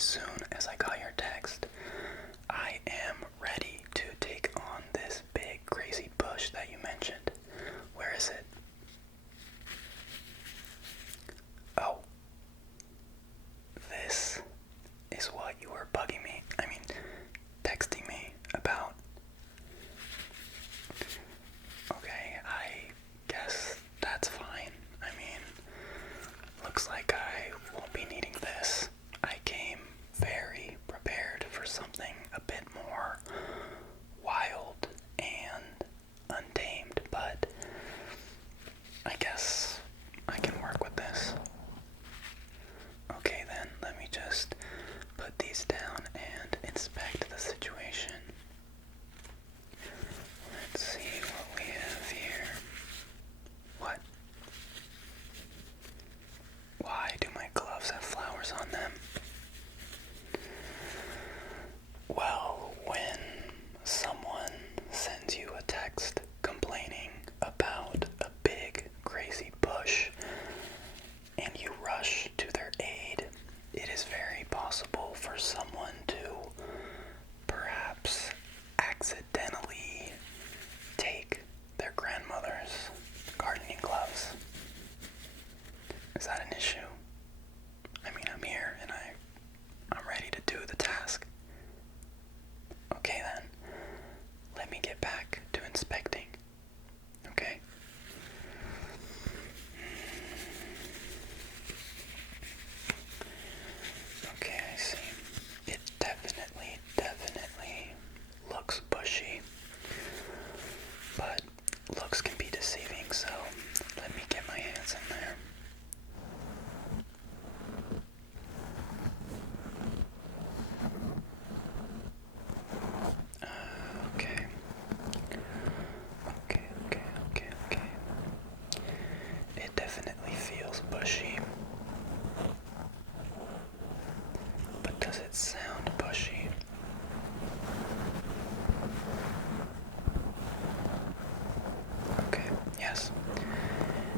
as soon as I got your text, I am ready to take on this big crazy bush that you mentioned. Where is it? Oh. This is what you were bugging me. Texting me about. Okay, I guess that's fine. Looks like I won't be needing this. I came very prepared for something a bit more wild and untamed, but I guess I can work with this. Okay then, let me just put these down and inspect the situation. Let's see what we have here. What? Why do my gloves have flowers on them? Well, when someone sends you a text complaining about a big crazy bush and you rush to their aid, it is very possible for someone to perhaps accidentally take their grandmother's gardening gloves. Is that an issue? I'm here and I'm ready to do the task. Okay then, let me get back to inspecting. Okay? Okay, I see. It definitely looks bushy. But looks can be deceiving, so let me get my hands in there. Okay. It definitely feels bushy. But does it sound bushy? Okay, yes.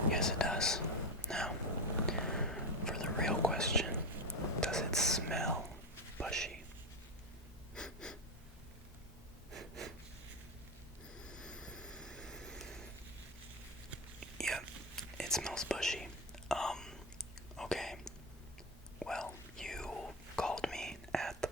Yes, it does. Now, for the real question, does it smell bushy? Yep, it smells bushy. Okay. Well, you called me at the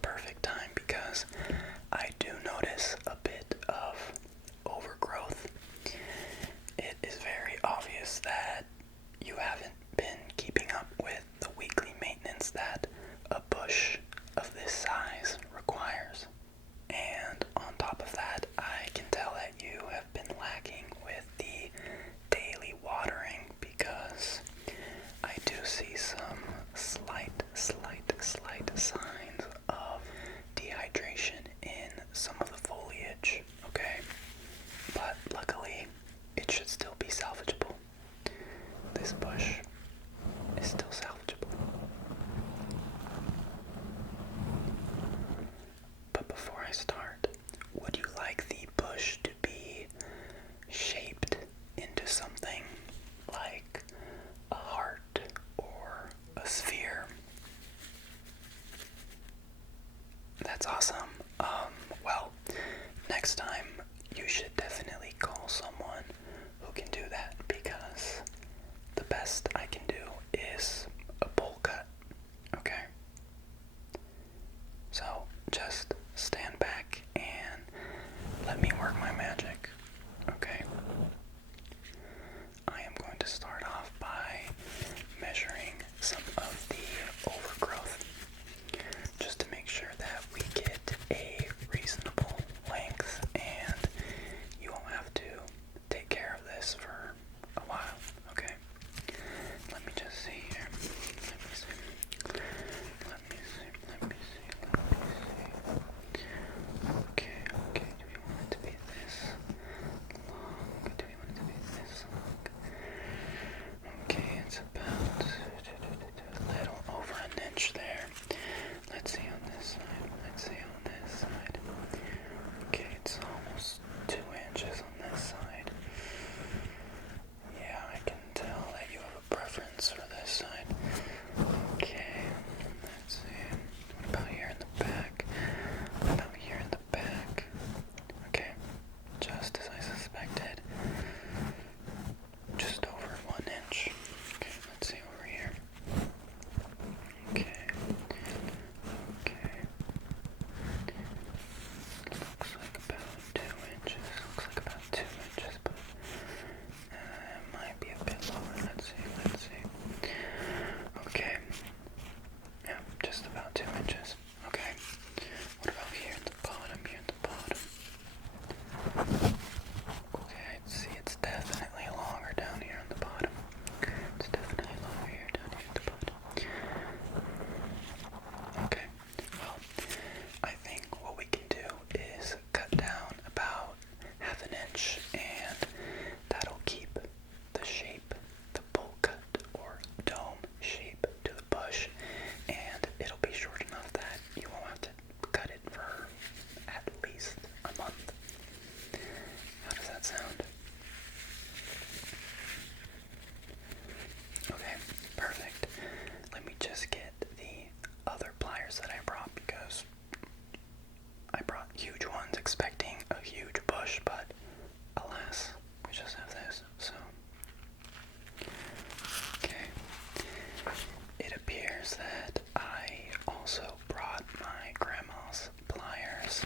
that I also brought my grandma's pliers.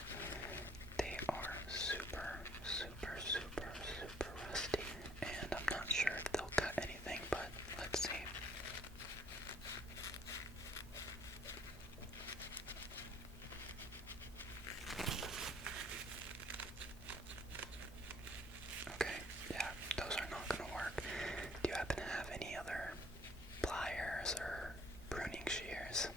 They are super, super, super, super rusty, and I'm not sure if they'll cut anything, but let's see. Okay, yeah, those are not gonna work. Do you happen to have any other pliers or pruning shears?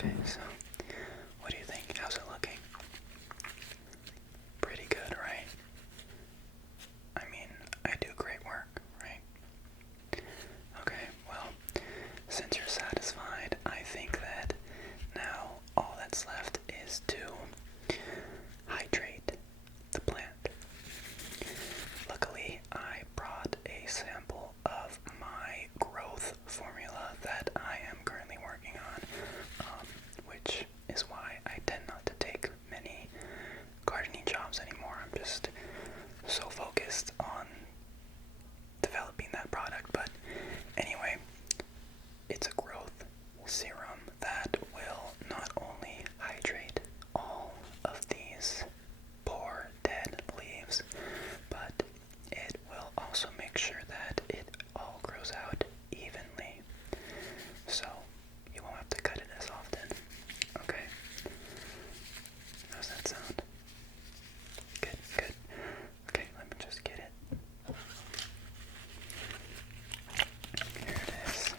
Okay, so what do you think? How's it looking? Pretty good, right? I mean, I do great work, right? Okay, well, since you're satisfied, I think that now all that's left is to hydrate the plant. Luckily, I brought a sample of my growth formula that I am currently working on, which is why I tend not to take many gardening jobs anymore. I'm just so focused on developing that product. But anyway, it's a growth serum that will not only hydrate all of these poor dead leaves, but it will also make sure that it all grows out evenly. So you won't have to cut it as often. Okay? How's that sound? Good, good. Okay, let me just get it. Here it is.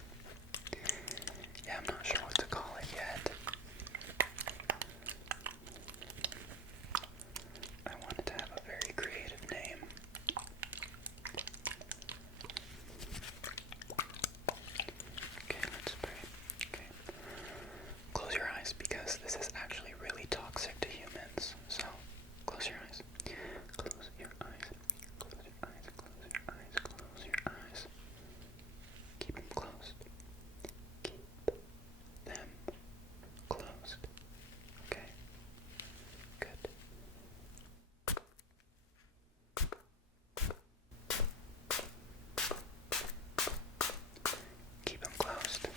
Yeah, I'm not sure what to call it yet. I wanted to have a very creative name. Okay, let's spray. Okay. Close your eyes because this is actually really toxic to humans. So, close your eyes. Close your eyes. Close your eyes. Close your eyes. Close your eyes. Keep them closed. Keep them closed. Okay. Good. Keep them closed.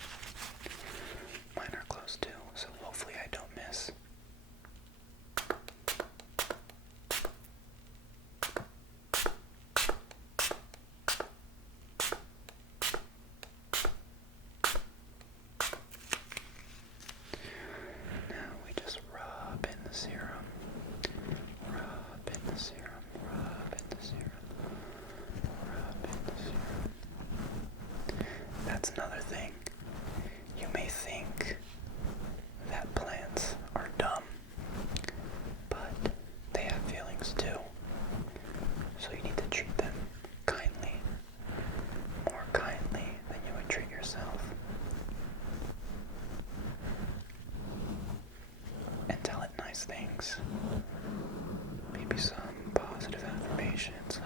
Mine are closed too, so hopefully I don't miss. Now we just rub in the serum. Rub in the serum. Rub in the serum. Rub in the serum. That's another thing. You may think that plants are dumb, but they have feelings too. So you need to treat them kindly, more kindly than you would treat yourself. And tell it nice things. Maybe some positive affirmations